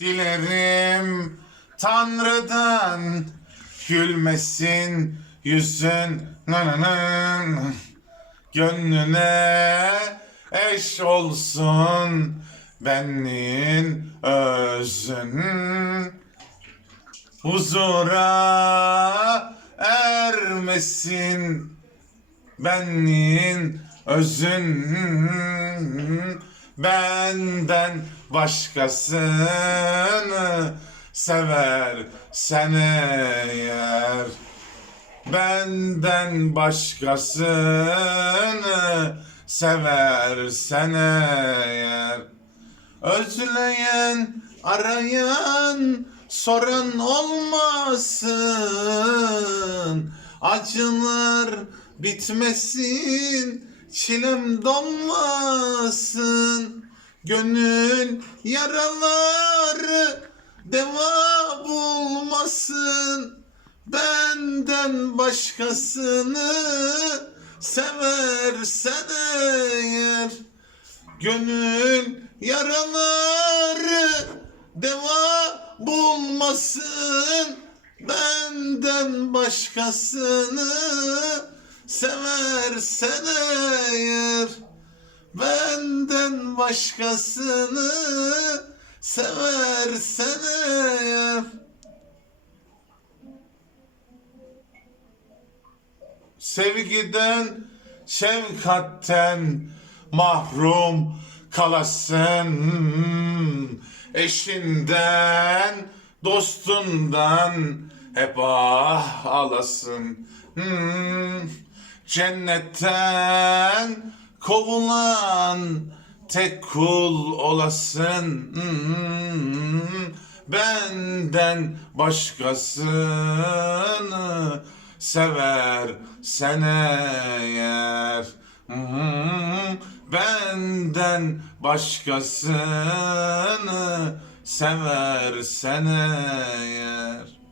Dilerim. Tanrı'dan gülmesin yüzün. Nananın Gönlüne eş olsun benliğin özün. Huzura ermesin benliğin özün. Benden başkasını sever sen eğer benden başkasını sever sen eğer Özleyen, arayan, soran olmasın. Acılar bitmesin, çilem donmasın. Gönül yaraları deva bulmasın. Benden başkasını seversen eğer. Gönül yaraları deva bulmasın Benden başkasını seversen eğer Benden başkasını seversen eğer Sevgiden, şefkatten mahrum kalasın. Eşinden, dostundan hep ah alasın. Hmm, Cennetten kovulan tek kul olasın. Benden başkasını sever sen eğer Hmm, Benden başkasını sever sen eğer